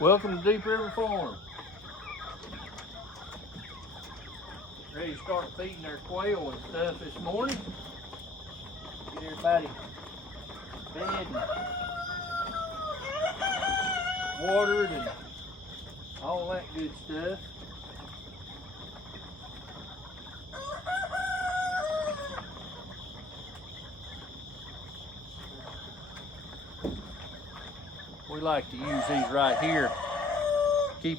Welcome to Deep River Farm. Ready to start feeding their quail and stuff this morning. Get everybody fed and watered and all that good stuff. We like to use these right here. Keep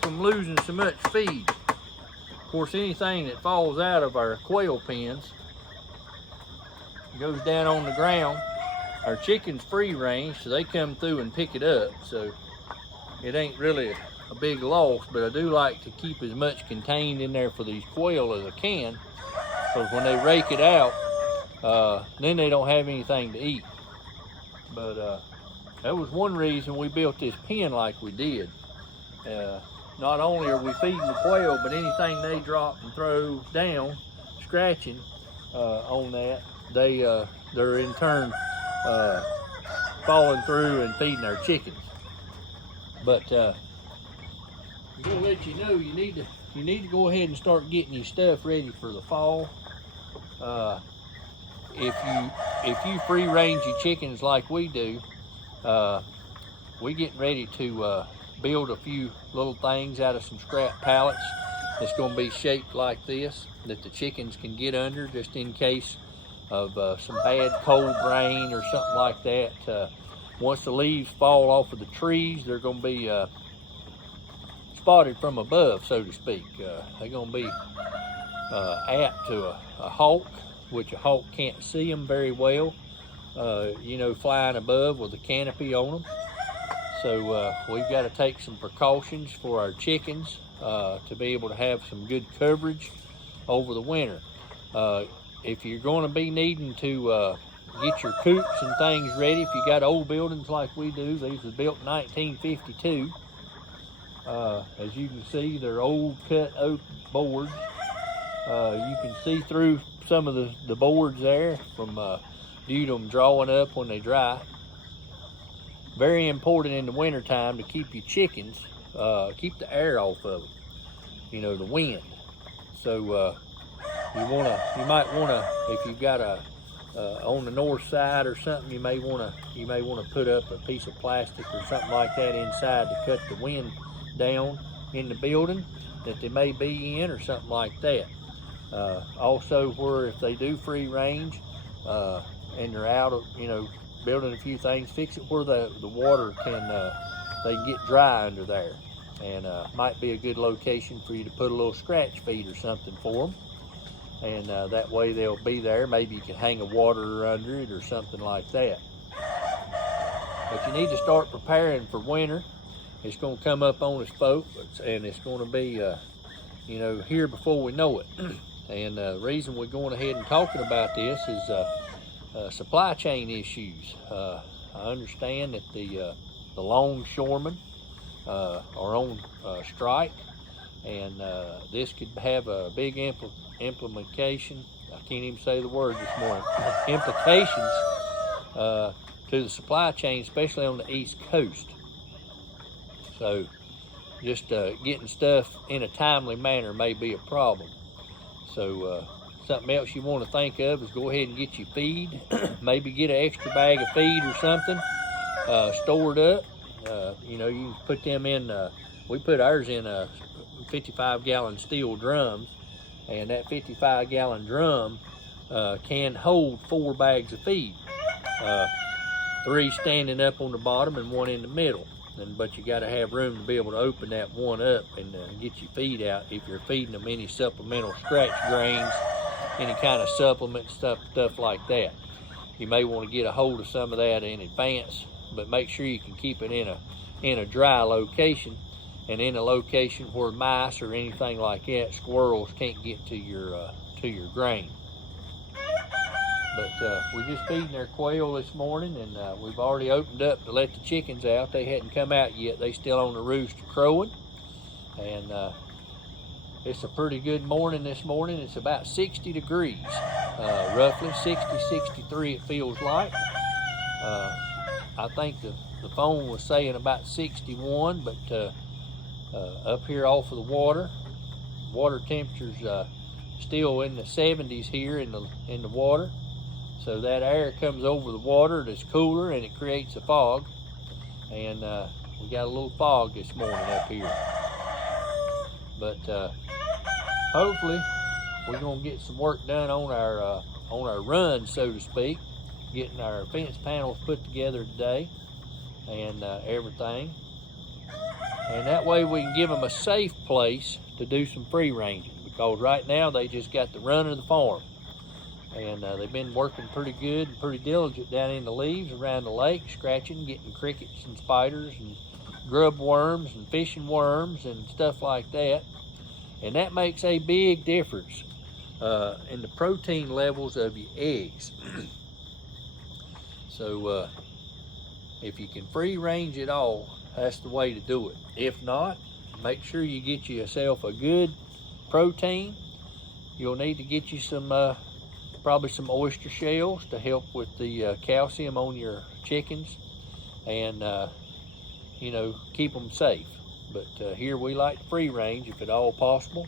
from losing so much feed. Of course, anything that falls out of our quail pens goes down on the ground. Our chickens free range, so they come through and pick it up. So it ain't really a big loss, but I do like to keep as much contained in there for these quail as I can, because when they rake it out, then they don't have anything to eat. But that was one reason we built this pen like we did. Not only are we feeding the quail, but anything they drop and throw down, scratching on that, they're in turn falling through and feeding our chickens. But I'm gonna let you know you need to go ahead and start getting your stuff ready for the fall. If you free range your chickens like we do, we getting ready to build a few little things out of some scrap pallets. It's going to be shaped like this that the chickens can get under, just in case of some bad cold rain or something like that. Once the leaves fall off of the trees, they're going to be spotted from above, so to speak. They're going to be apt to a hawk, which a hawk can't see them very well, flying above with a canopy on them. So we've got to take some precautions for our chickens to be able to have some good coverage over the winter. If you're going to be needing to get your coops and things ready, if you got old buildings like we do, these were built in 1952. As you can see, they're old cut oak boards. You can see through some of the boards there from due to them drawing up when they dry. Very important in the winter time to keep your chickens, keep the air off of them, the wind. So you might wanna, if you've got on the north side or something, you may wanna put up a piece of plastic or something like that inside to cut the wind down in the building that they may be in, or something like that. Also, where if they do free range and they're out of building a few things, fix it where the water they can get dry under there, and might be a good location for you to put a little scratch feed or something for them, and that way they'll be there. Maybe you can hang a water under it or something like that. But you need to start preparing for winter. It's going to come up on us folks, and it's going to be here before we know it. And the reason we're going ahead and talking about this is supply chain issues. I understand that the longshoremen are on strike, and this could have a big implication. I can't even say the word this morning. Implications to the supply chain, especially on the East Coast. So just getting stuff in a timely manner may be a problem. So something else you want to think of is go ahead and get your feed. Maybe get an extra bag of feed or something stored up. You can put them in, we put ours in 55-gallon steel drums, and that 55-gallon drum can hold 4 bags of feed. 3 standing up on the bottom and 1 in the middle. But you got to have room to be able to open that one up and get your feed out if you're feeding them any supplemental scratch grains, any kind of supplement stuff like that. You may want to get a hold of some of that in advance, but make sure you can keep it in a dry location, and in a location where mice or anything like that, squirrels, can't get to your grain. But we're just feeding their quail this morning, and we've already opened up to let the chickens out. They hadn't come out yet. They still on the roost crowing. And it's a pretty good morning this morning. It's about 60 degrees, roughly 60, 63 it feels like. I think the phone was saying about 61, but up here off of the water temperature's still in the 70s here in the water. So that air comes over the water that's cooler and it creates a fog. And we got a little fog this morning up here. But hopefully we're gonna get some work done on our run, so to speak, getting our fence panels put together today and everything. And that way we can give them a safe place to do some free ranging, because right now they just got the run of the farm. And they've been working pretty good and pretty diligent down in the leaves around the lake, scratching, getting crickets and spiders and grub worms and fishing worms and stuff like that. And that makes a big difference in the protein levels of your eggs. So if you can free range it all, that's the way to do it. If not, make sure you get yourself a good protein. You'll need to get you some probably some oyster shells to help with the calcium on your chickens, and you know, keep them safe. But here we like to free range if at all possible.